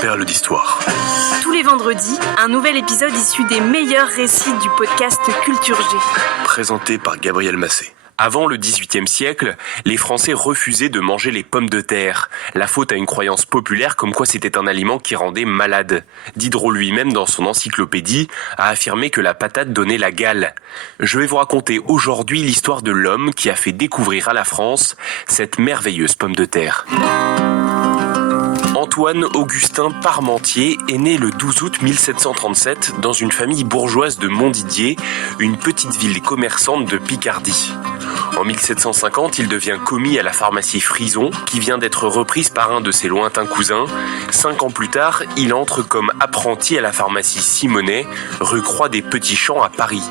perles d'histoire. Tous les vendredis, un nouvel épisode issu des meilleurs récits du podcast Culture G. Présenté par Gabriel Massé. Avant le XVIIIe siècle, les Français refusaient de manger les pommes de terre. La faute à une croyance populaire comme quoi c'était un aliment qui rendait malade. Diderot lui-même, dans son encyclopédie, a affirmé que la patate donnait la gale. Je vais vous raconter aujourd'hui l'histoire de l'homme qui a fait découvrir à la France cette merveilleuse pomme de terre. Antoine-Augustin Parmentier est né le 12 août 1737 dans une famille bourgeoise de Montdidier, une petite ville commerçante de Picardie. En 1750, il devient commis à la pharmacie Frison, qui vient d'être reprise par un de ses lointains cousins. 5 ans plus tard, il entre comme apprenti à la pharmacie Simonet, rue Croix des Petits Champs à Paris.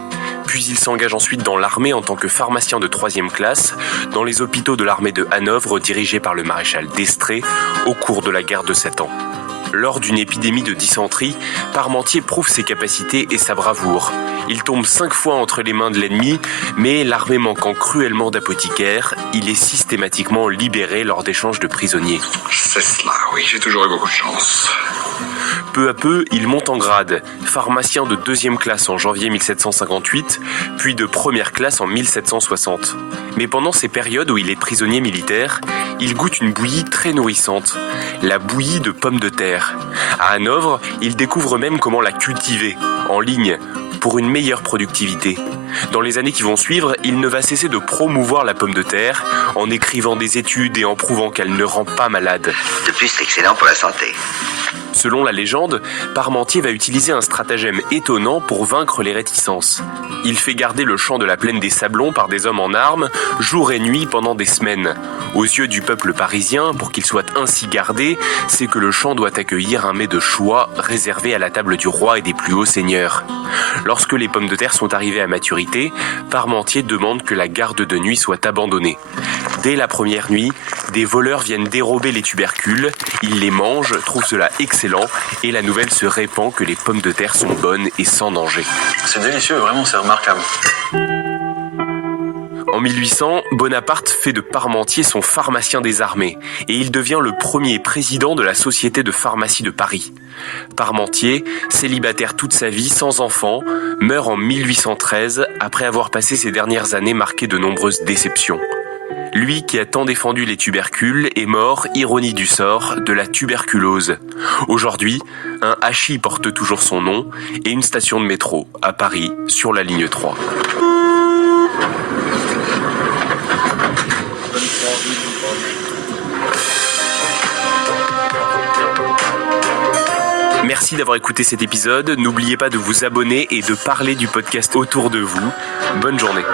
Puis il s'engage ensuite dans l'armée en tant que pharmacien de 3e classe, dans les hôpitaux de l'armée de Hanovre dirigés par le maréchal d'Estrée au cours de la guerre de 7 ans. Lors d'une épidémie de dysenterie, Parmentier prouve ses capacités et sa bravoure. Il tombe 5 fois entre les mains de l'ennemi, mais l'armée manquant cruellement d'apothicaires, il est systématiquement libéré lors d'échanges de prisonniers. C'est cela, oui, j'ai toujours eu beaucoup de chance. Peu à peu, il monte en grade, pharmacien de 2e classe en janvier 1758, puis de 1re classe en 1760. Mais pendant ces périodes où il est prisonnier militaire, il goûte une bouillie très nourrissante, la bouillie de pommes de terre. À Hanovre, il découvre même comment la cultiver, en ligne, pour une meilleure productivité. Dans les années qui vont suivre, il ne va cesser de promouvoir la pomme de terre, en écrivant des études et en prouvant qu'elle ne rend pas malade. De plus, c'est excellent pour la santé. Selon la légende, Parmentier va utiliser un stratagème étonnant pour vaincre les réticences. Il fait garder le champ de la plaine des Sablons par des hommes en armes, jour et nuit pendant des semaines. Aux yeux du peuple parisien, pour qu'il soit ainsi gardé, c'est que le champ doit accueillir un mets de choix réservé à la table du roi et des plus hauts seigneurs. Lorsque les pommes de terre sont arrivées à maturité, Parmentier demande que la garde de nuit soit abandonnée. Dès la première nuit, des voleurs viennent dérober les tubercules, ils les mangent, trouvent cela excellent et la nouvelle se répand que les pommes de terre sont bonnes et sans danger. C'est délicieux, vraiment, c'est remarquable. En 1800, Bonaparte fait de Parmentier son pharmacien des armées et il devient le premier président de la Société de pharmacie de Paris. Parmentier, célibataire toute sa vie, sans enfant, meurt en 1813 après avoir passé ses dernières années marquées de nombreuses déceptions. Lui qui a tant défendu les tubercules est mort, ironie du sort, de la tuberculose. Aujourd'hui, un hachis porte toujours son nom et une station de métro à Paris sur la ligne 3. Merci d'avoir écouté cet épisode. N'oubliez pas de vous abonner et de parler du podcast autour de vous. Bonne journée.